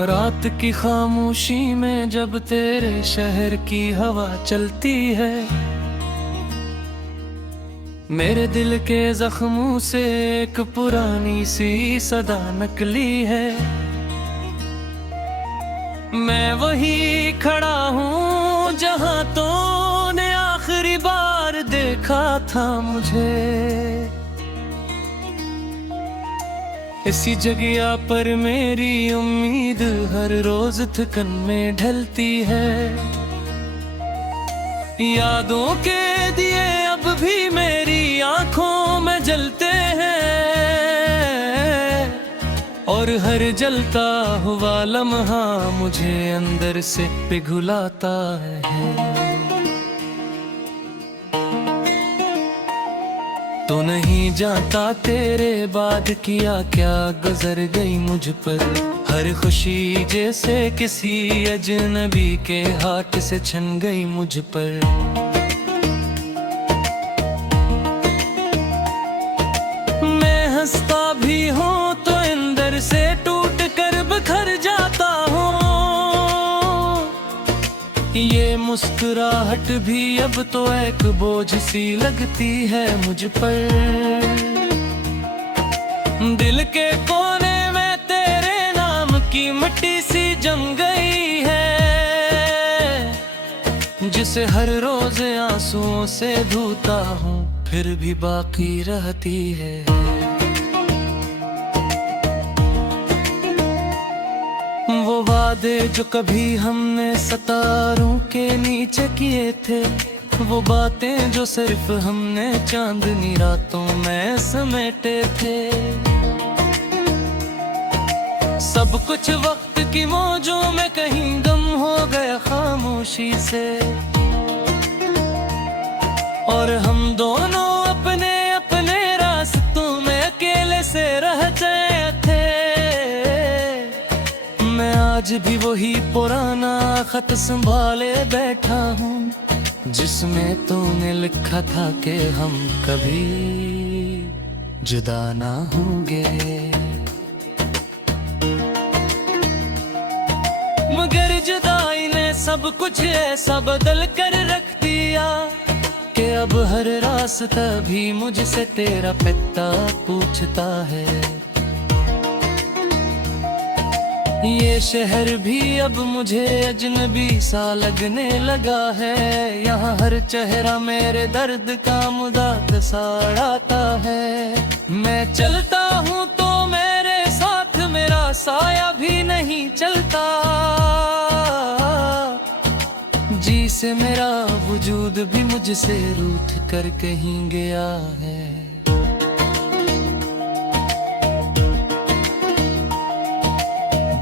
रात की खामोशी में जब तेरे शहर की हवा चलती है, मेरे दिल के जख्मों से एक पुरानी सी सदा नकली है। मैं वही खड़ा हूँ जहाँ तूने आखिरी बार देखा था मुझे। इसी जगह पर मेरी उम्मीद हर रोज थकन में ढलती है। यादों के दिए अब भी मेरी आंखों में जलते हैं, और हर जलता हुआ लम्हा मुझे अंदर से पिघलाता है। तो नहीं जानता तेरे बाद किया क्या गुजर गई मुझ पर। हर खुशी जैसे किसी अजनबी के हाथ से छन गई मुझ पर। मैं हंसता भी हूँ तो अंदर से टूट कर बिखर जाता हूँ। ये मुस्कुराहट भी अब तो एक बोझ सी लगती है मुझ पर। दिल के कोने में तेरे नाम की मिट्टी सी जम गई है, जिसे हर रोज आंसुओं से धोता हूँ फिर भी बाकी रहती है। वो वादे जो कभी हमने सितारों के नीचे किए थे, वो बातें जो सिर्फ हमने चांदनी रातों में समेटे थे। सब कुछ वक्त की मौजों में कहीं गम हो गया खामोशी से, और हम दोनों अपने अपने रास्तों में अकेले से रह गए थे। मैं आज भी वही पुराना खत संभाले बैठा हूँ, जिसमें तूने लिखा था कि हम कभी जुदा ना होंगे। मगर जुदाई ने सब कुछ ऐसा बदल कर रख दिया कि अब हर रास्ता भी मुझसे तेरा पिता पूछता है। ये शहर भी अब मुझे अजनबी सा लगने लगा है। यहाँ हर चेहरा मेरे दर्द का मुदाद साड़ाता है। मैं चलता हूँ तो मेरे साथ मेरा साया भी नहीं चलता। जी से मेरा वजूद भी मुझसे रूठ कर कहीं गया है।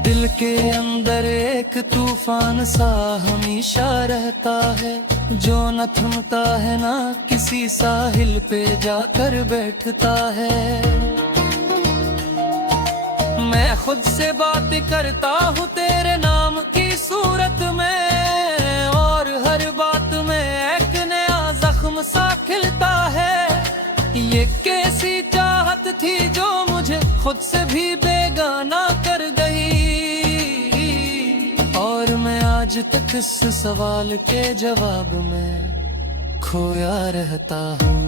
दिल के अंदर एक तूफान सा हमेशा रहता है, जो न थमता है ना किसी साहिल पे जाकर बैठता है। मैं खुद से बात करता हूँ तेरे नाम की सूरत में, और हर बात में एक नया जख्म सा खिलता है। ये कैसी चाहत थी जो मुझे खुद से भी बेगाना कर गई, और मैं आज तक इस सवाल के जवाब में खोया रहता हूँ।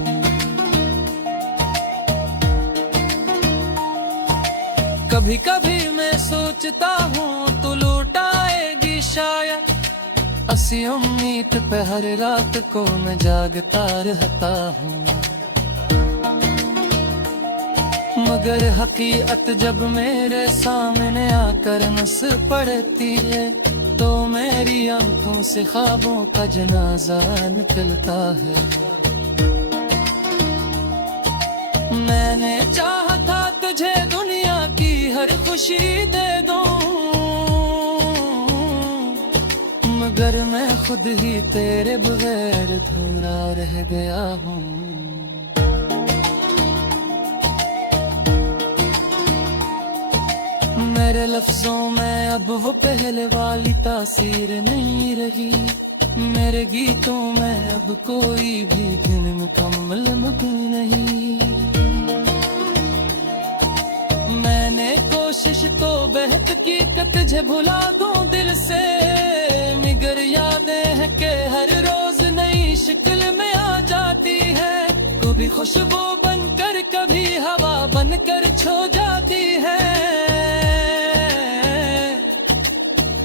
कभी कभी मैं सोचता हूँ तू लौट आएगी शायद, ऐसी उम्मीद पे हर रात को मैं जागता रहता हूँ। मगर हकीकत जब मेरे सामने आकर नस पड़ती है, तो मेरी आंखों से ख्वाबों का जनाजा निकलता है। मैंने चाहा था तुझे दुनिया की हर खुशी दे दूं, मगर मैं खुद ही तेरे बगैर अधूरा रह गया हूँ। मेरे लफ्जों में अब वो पहले वाली तासीर नहीं रही। मेरे गीतों में अब कोई भी दिन मुकम्मल मुझे नहीं। मैंने कोशिश तो बेहद की तुझे भुला दूं दिल से, मगर यादें हैं कि हर रोज नई शक्ल में आ जाती है। कभी खुशबू बनकर कभी हवा बनकर छो जाती है,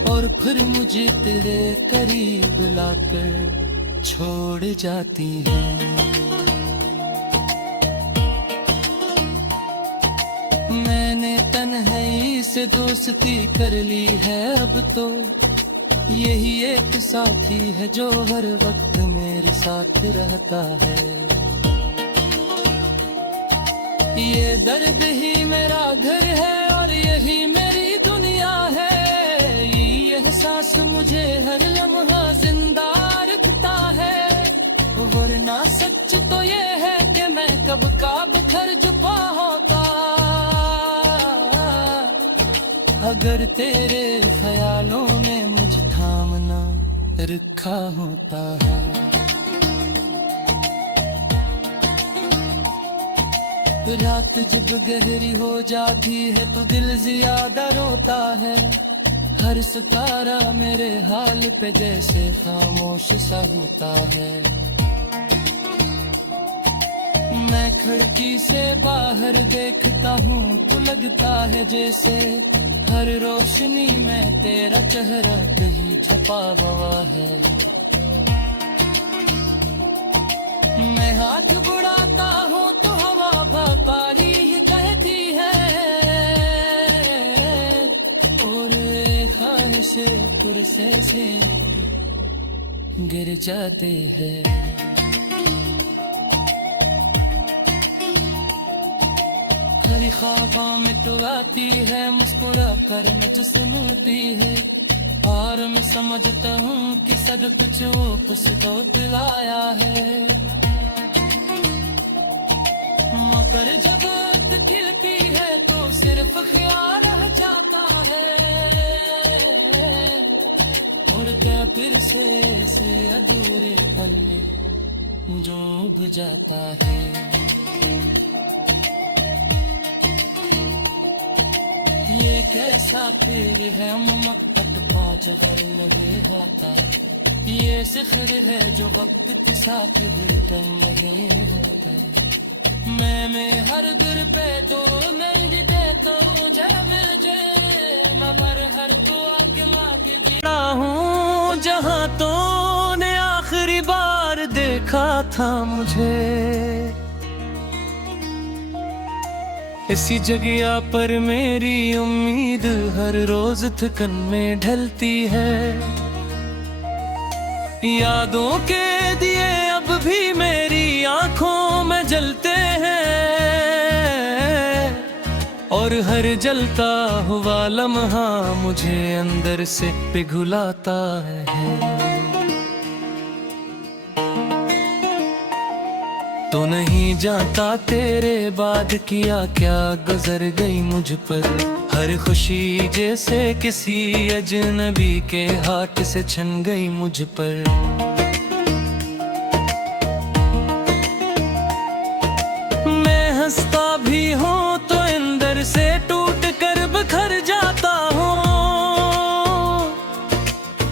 और फिर मुझे तेरे करीब लाकर छोड़ जाती है। मैंने तन्हाई से दोस्ती कर ली है, अब तो यही एक साथी है जो हर वक्त मेरे साथ रहता है। ये दर्द ही मेरा घर है और यही मेरी दुनिया है। ये एहसास मुझे हर लम्हा जिंदा रखता है, वरना सच तो ये है कि मैं कब का बिखर चुका होता अगर तेरे ख्यालों ने मुझे थामना रखा होता है। रात जब गहरी हो जाती है तो दिल ज्यादा रोता है, हर सितारा मेरे हाल पे जैसे खामोश सा होता है। मैं खिड़की से बाहर देखता हूँ तो लगता है जैसे हर रोशनी में तेरा चेहरा कहीं छपा हुआ है। मैं हाथ बुड़ाता हूँ तो हवा भकारी ही कहती है, और ख्वाहिश पुरसे से गिर जाते हैं। हर ख्वाबों में तो आती है, मुस्कुरा कर मुझसे मिलती है, और मैं समझता हूँ कि सब कुछ वापस लौट आया है। मगर जब खिलती है तो सिर्फ ख्याल रह जाता है, और क्या फिर से अधूरे पल जो उब जाता है। ये कैसा फिर है मुमक्कत पाँच घर लगे होता, ये सिखर है जो वक्त के साथ दिल लगे होता। मैं हर गुर पे दो मिल देता हूँ जय मिल जाए, मगर हर दुआ के माँ के जीना हूँ जहाँ तो ने आखिरी बार देखा था मुझे। इसी जगह पर मेरी उम्मीद हर रोज थकन में ढलती है। यादों के दिए अब भी मेरी आंखों में जलते हैं, और हर जलता हुआ लम्हा मुझे अंदर से पिघलाता है। तो नहीं जानता तेरे बाद किया क्या गुजर गई मुझ पर, हर खुशी जैसे किसी अजनबी के हाथ से छन गई मुझ पर। मैं हंसता भी हूँ तो अंदर से टूट कर बिखर जाता हूँ,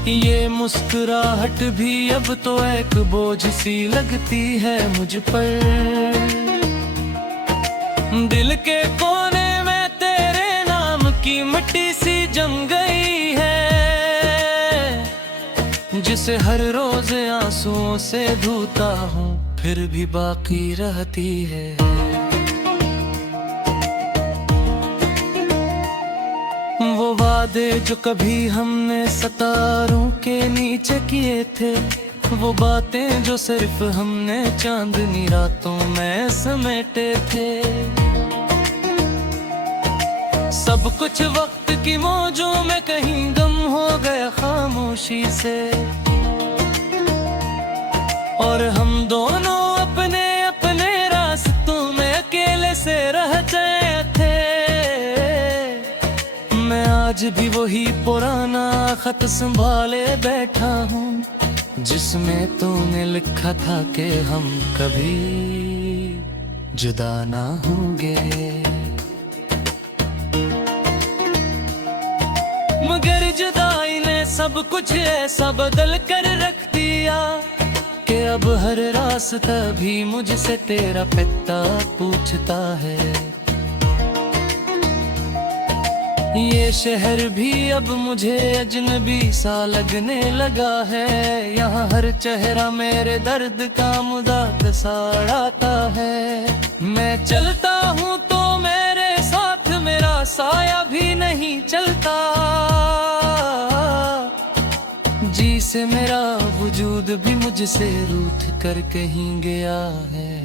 ये मुस्कुराहट भी अब तो एक बोझ सी लगती है मुझ पर। दिल के कोने में तेरे नाम की मिट्टी सी जम गई है, जिसे हर रोज आंसुओं से धोता हूँ फिर भी बाकी रहती है। वो वादे जो कभी हमने सितारों के नीचे किए थे, वो बातें जो सिर्फ हमने चांदनी रातों में समेटे थे। सब कुछ वक्त की मौजों में कहीं गम हो गया खामोशी से, और हम दोनों अपने अपने रास्तों में अकेले से रह गए थे। मैं आज भी वही पुराना खत संभाले बैठा हूँ, जिसमें तूने लिखा था कि हम कभी जुदा ना होंगे। जुदाई ने सब कुछ ऐसा बदल कर रख दिया कि अब हर रास्ता भी मुझसे तेरा पिता पूछता है। ये शहर भी अब मुझे अजनबी सा लगने लगा है। यहाँ हर चेहरा मेरे दर्द का मुदाद साड़ाता है। मैं चलता हूँ तो मेरे साथ मेरा साया भी नहीं चलता। जी से मेरा वजूद भी मुझसे रूठ कर कहीं गया है।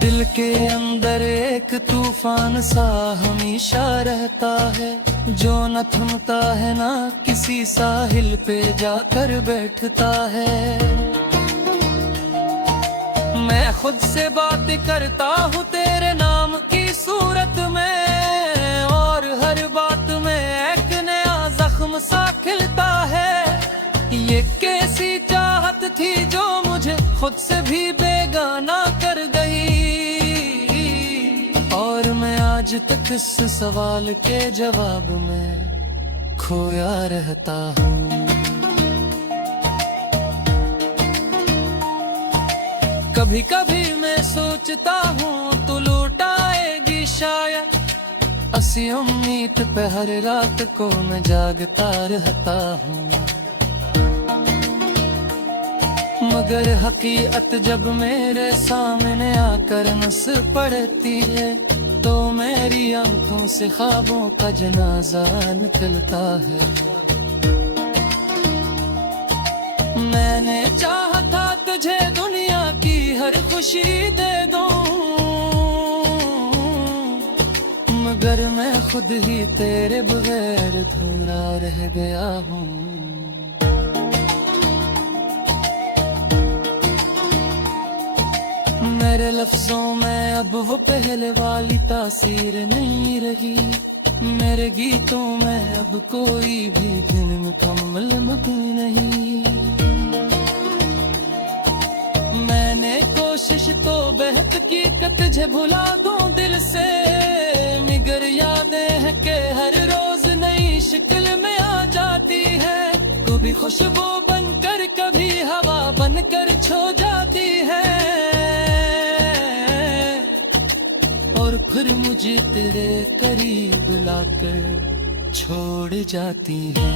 दिल के अंदर एक तूफान सा हमेशा रहता है, जो न थमता है ना किसी साहिल पे जाकर बैठता है। मैं खुद से बात करता हूँ तेरे नाम की सूरत में, और हर बात में एक नया जख्म सा खिलता है। ये कैसी चाहत थी जो मुझे खुद से भी बेगाना कर गई, और मैं आज तक इस सवाल के जवाब में खोया रहता हूँ। कभी कभी मैं सोचता हूँ तू लौट आएगी शायद, असी उम्मीद पे हर रात को मैं जागता रहता हूँ। मगर हकीकत जब मेरे सामने आकर नस पड़ती है, तो मेरी आंखों से ख्वाबों का जनाजा निकलता है। मैंने चाहा था तुझे दुनिया की हर खुशी दे दूं, मगर मैं खुद ही तेरे बगैर अधूरा रह गया हूँ। मेरे लफ्जों में अब वो पहले वाली तासीर नहीं रही, मेरे गीतों में अब कोई भी दिन मुकम्मल मगनी नहीं। मैंने कोशिश तो बेहद की तुझे भुला दूं दिल से, मगर यादें हैं कि हर रोज नई शक्ल में आ जाती है। कभी खुशबू बनकर कभी हवा बनकर छो जाती है, और फिर मुझे तेरे करीब लाकर छोड़ जाती है।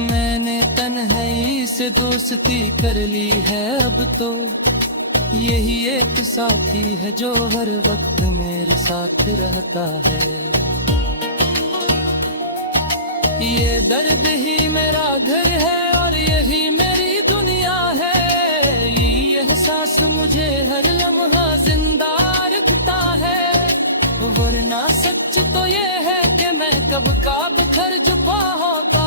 मैंने तन्हाई से दोस्ती कर ली है, अब तो यही एक साथी है जो हर वक्त मेरे साथ रहता है। ये दर्द ही मेरा घर है और यही मेरी दुनिया है। एहसास मुझे हर लम्हा जिंदा रखता है, वरना सच तो ये है कि मैं कब का बिखर चुका होता,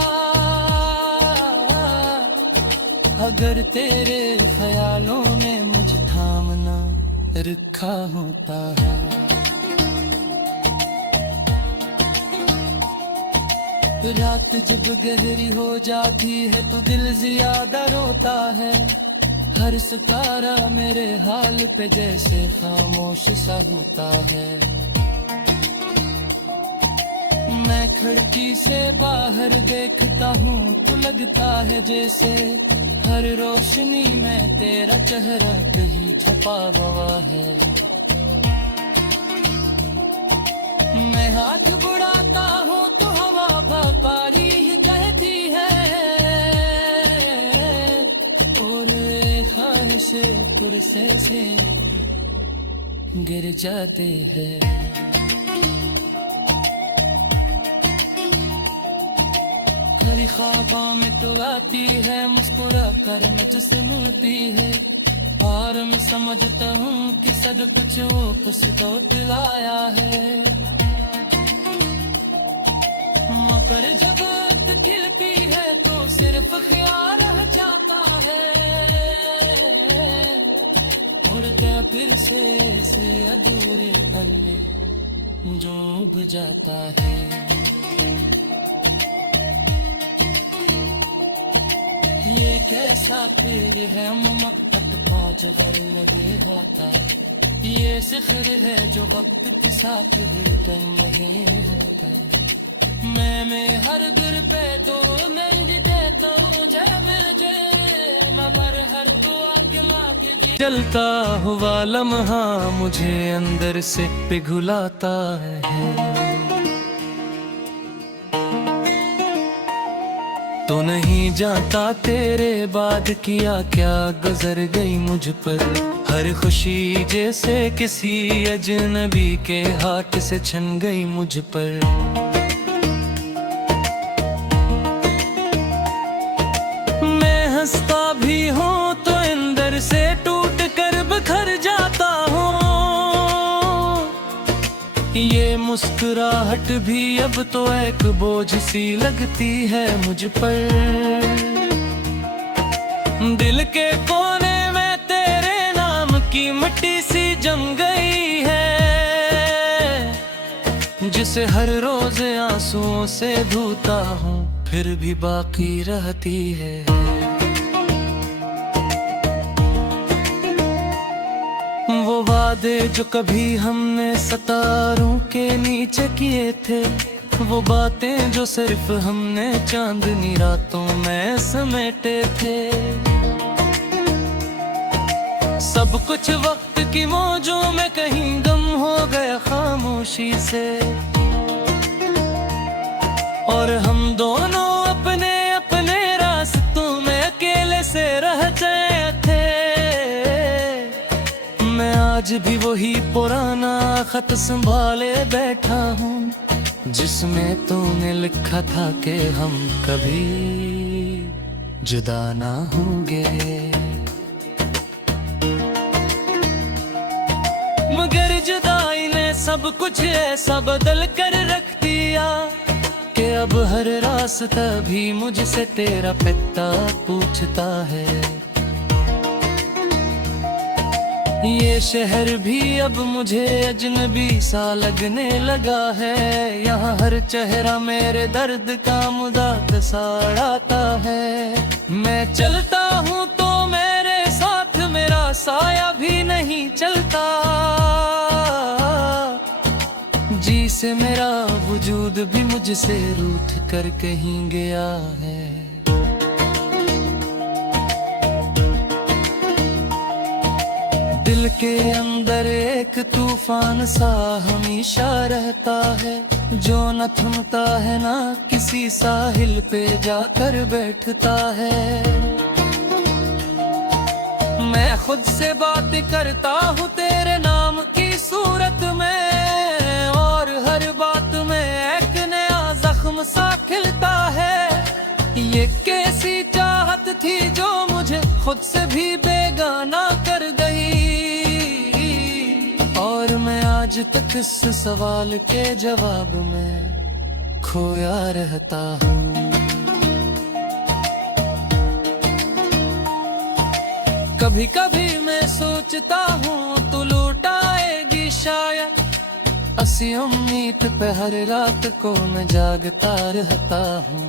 अगर तेरे ख्यालों ने मुझे थामना रखा होता है। रात जब गहरी हो जाती है तो दिल ज्यादा रोता है, हर सितारा मेरे हाल पे जैसे खामोश सा होता है। मैं खिड़की से बाहर देखता हूँ तो लगता है जैसे हर रोशनी में तेरा चेहरा कहीं छुपा हुआ है। मैं हाथ बुढ़ाता हूँ तो हवा भकारी ही कहती है, और ख्वाहिश कुर्से से गिर जाते हैं। हर ख्वाबों में तो आती है, मुस्कुरा कर मुझसे मिलती है, और मैं समझता हूँ कि सब कुछ वो उसको दिलाया है। मगर जब खिलती है तो सिर्फ ख्याल रह जाता है, और क्या फिर से अधूरे पल्ले जो उब जाता है। ये कैसा तेरे है मुमक्कत मौज भर लगे होता, ये सिखर है जो वक्त के साथ भी कम नहीं होता। मैं हर गुर पे दो मंज देता हूँ, जय मिल जाए मगर हर दुआ के माँ के जी। जलता हुआ लम्हा मुझे अंदर से पिघलाता है, तो नहीं जाता तेरे बाद किया क्या गुजर गई मुझ पर। हर खुशी जैसे किसी अजनबी के हाथ से छन गई मुझ पर। मैं हंसता भी हूँ तो अंदर से टूट कर बिखर जाता हूँ। ये मुस्कुराहट भी अब तो एक बोझ सी लगती है मुझ पर। दिल के कोने में तेरे नाम की मिट्टी सी जम गई है, जिसे हर रोज आंसुओं से धोता हूँ फिर भी बाकी रहती है। वो वादे जो कभी हमने सितारों के नीचे किए थे, वो बातें जो सिर्फ हमने चांदनी रातों में समेटे थे। सब कुछ वक्त की मौजों में कहीं गम हो गया खामोशी से, और हम दोनों अपने अपने रास्तों में अकेले से रह गए थे। मैं आज भी वही पुराना खत संभाले बैठा हूँ, जिसमें तूने लिखा था कि हम कभी जुदा ना होंगे। मगर जुदाई ने सब कुछ ऐसा बदल कर रख दिया कि अब हर रास्ता भी मुझसे तेरा पता पूछता है। ये शहर भी अब मुझे अजनबी सा लगने लगा है। यहाँ हर चेहरा मेरे दर्द का मुदात साड़ाता है। मैं चलता हूँ तो मेरे साथ मेरा साया भी नहीं चलता, जी से मेरा वजूद भी मुझसे रूठ कर कहीं गया है। दिल के अंदर एक तूफान सा हमेशा रहता है, जो न थमता है ना किसी साहिल पे जाकर बैठता है। मैं खुद से बात करता हूँ तेरे नाम की सूरत में, और हर बात में एक नया जख्म सा खिलता है। ये कैसी चाहत थी जो मुझे खुद से भी बेगाना कर गई, और मैं आज तक इस सवाल के जवाब में खोया रहता हूँ। कभी कभी मैं सोचता हूँ तू लौट आएगी शायद, असी उम्मीद पे हर रात को मैं जागता रहता हूँ।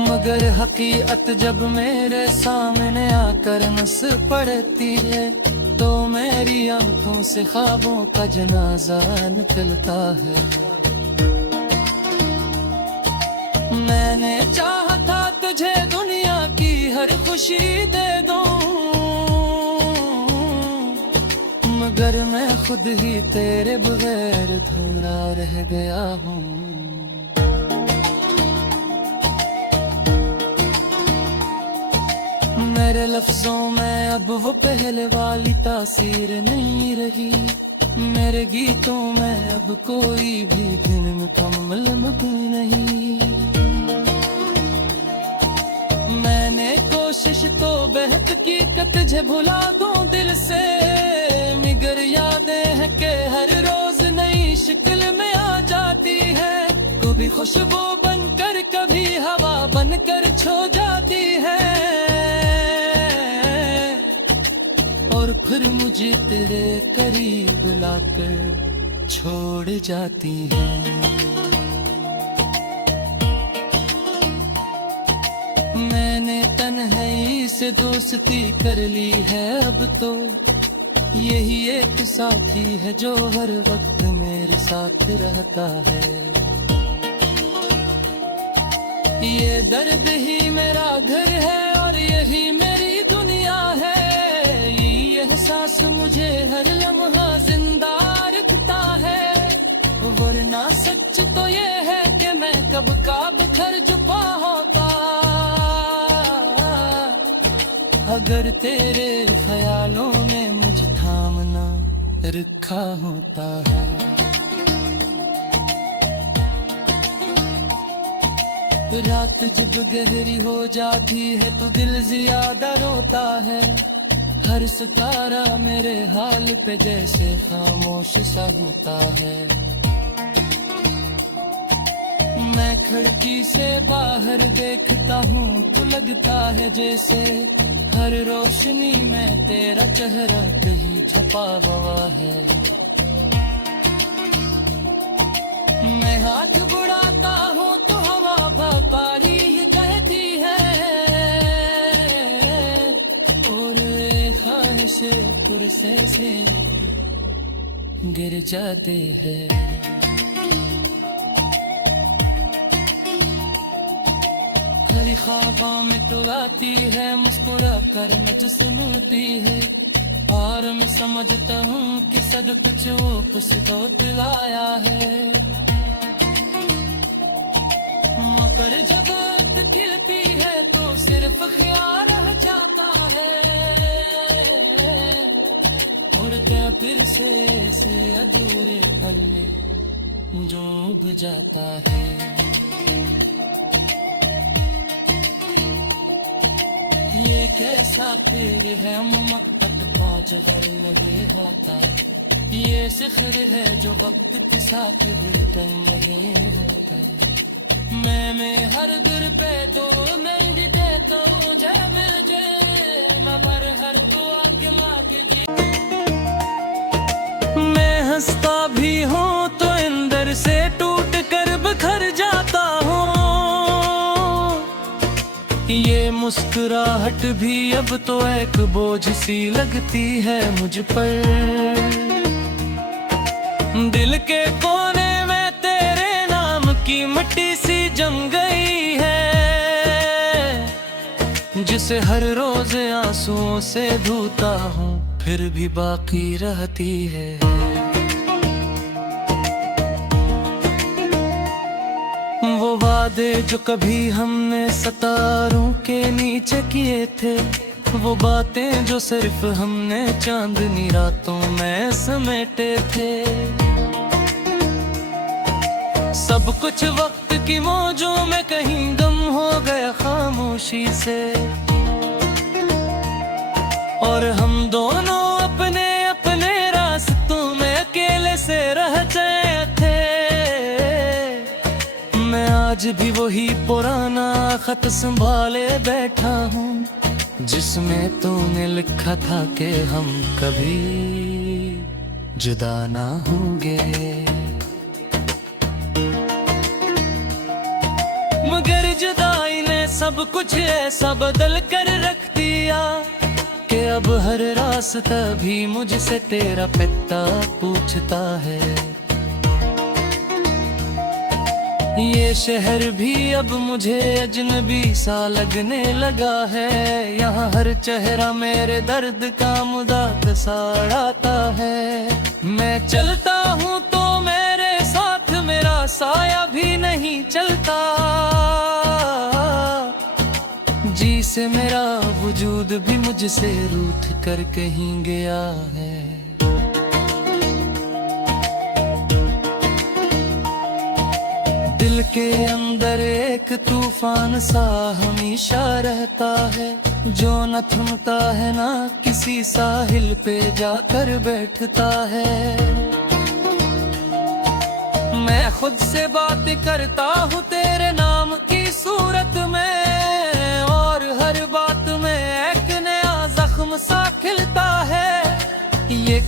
मगर हकीकत जब मेरे सामने आकर नस पड़ती है, तो मेरी आंखों से ख्वाबों का जनाजा निकलता है। मैंने चाहा था तुझे दुनिया की हर खुशी दे दूं, मगर मैं खुद ही तेरे बगैर अधूरा रह गया हूँ। मेरे लफ्जों में अब वो पहले वाली तासीर नहीं रही, मेरे गीतों में अब कोई भी दिन मुकम्मल नहीं। मैंने कोशिश तो बेहद की कि तुझे भुला दूं दिल से, मगर यादें हैं कि हर रोज नई शक्ल में आ जाती है। कभी खुशबू बनकर कभी हवा बनकर छो जाती है, और फिर मुझे तेरे करीब लाकर छोड़ जाती है। मैंने तन्हाई से दोस्ती कर ली है अब तो, यही एक साथी है जो हर वक्त मेरे साथ रहता है। ये दर्द ही मेरा घर है और यही मेरी दुनिया है, यही एहसास मुझे हर लम्हा जिंदा रखता है। वरना सच तो ये है कि मैं कब का बिखर चुका होता, अगर तेरे ख्यालों ने मुझे थामना रखा होता है। रात जब गहरी हो जाती है तो दिल ज्यादा रोता है, हर सितारा मेरे हाल पे जैसे खामोश सा होता है। मैं खिड़की से बाहर देखता हूँ तो लगता है जैसे हर रोशनी में तेरा चेहरा कहीं छपा हुआ है। मैं हाथ बुड़ाता हूँ तो हवा भपारी कहती है, और ख्वाहिश पुरसे से गिर जाते हैं। खरी ख्वाबों में तो आती है, मुस्कुरा कर मुझसे मिलती है, और मैं समझता हूँ कि सब कुछ उसको दिलाया है। मगर जगत खिलती है तो सिर्फ ख्याल रह जाता है, और क्या फिर से अधूरे पल जो उग जाता है। ये कैसा फिर है मुमक्कत पहुंच घर लगे होता, ये सिखर है जो वक्त के साथ हुक्म नहीं होता। मैं हर दुर पे तो मैं देता हूँ जय मिल जाए, मगर हर दुआ के माँ के जी। मैं हंसता भी हूँ तो अंदर से टूट कर बिखर जाता हूँ, ये मुस्कुराहट भी अब तो एक बोझ सी लगती है मुझ पर। दिल के कोने में तेरे नाम की मिट्टी सी जम गई है, जिसे हर रोज आंसुओं से धोता हूँ फिर भी बाकी रहती है। वो वादे जो कभी हमने सितारों के नीचे किए थे, वो बातें जो सिर्फ हमने चांदनी रातों में समेटे थे। सब कुछ वक्त की मौजों में कहीं गम हो गया खामोशी से, और हम दोनों अपने अपने रास्तों में अकेले से रह गए थे। मैं आज भी वही पुराना खत संभाले बैठा हूँ, जिसमें तूने लिखा था कि हम कभी जुदा ना होंगे। मगर जुदाई ने सब कुछ ऐसा बदल कर रख दिया कि अब हर रास्ता भी मुझसे तेरा पता पूछता है। ये शहर भी अब मुझे अजनबी सा लगने लगा है, यहाँ हर चेहरा मेरे दर्द का मुदा दसाड़ाता है। मैं चलता हूँ तो मेरे साथ मेरा साया भी नहीं चलता, जी से मेरा वजूद भी मुझसे रूठ कर कहीं गया है। दिल के अंदर एक तूफान सा हमेशा रहता है, जो न थमता है ना किसी साहिल पे जाकर बैठता है। मैं खुद से बात करता हूँ तेरे नाम की सूरत में, और हर बात में एक नया जख्म सा खिलता है। ये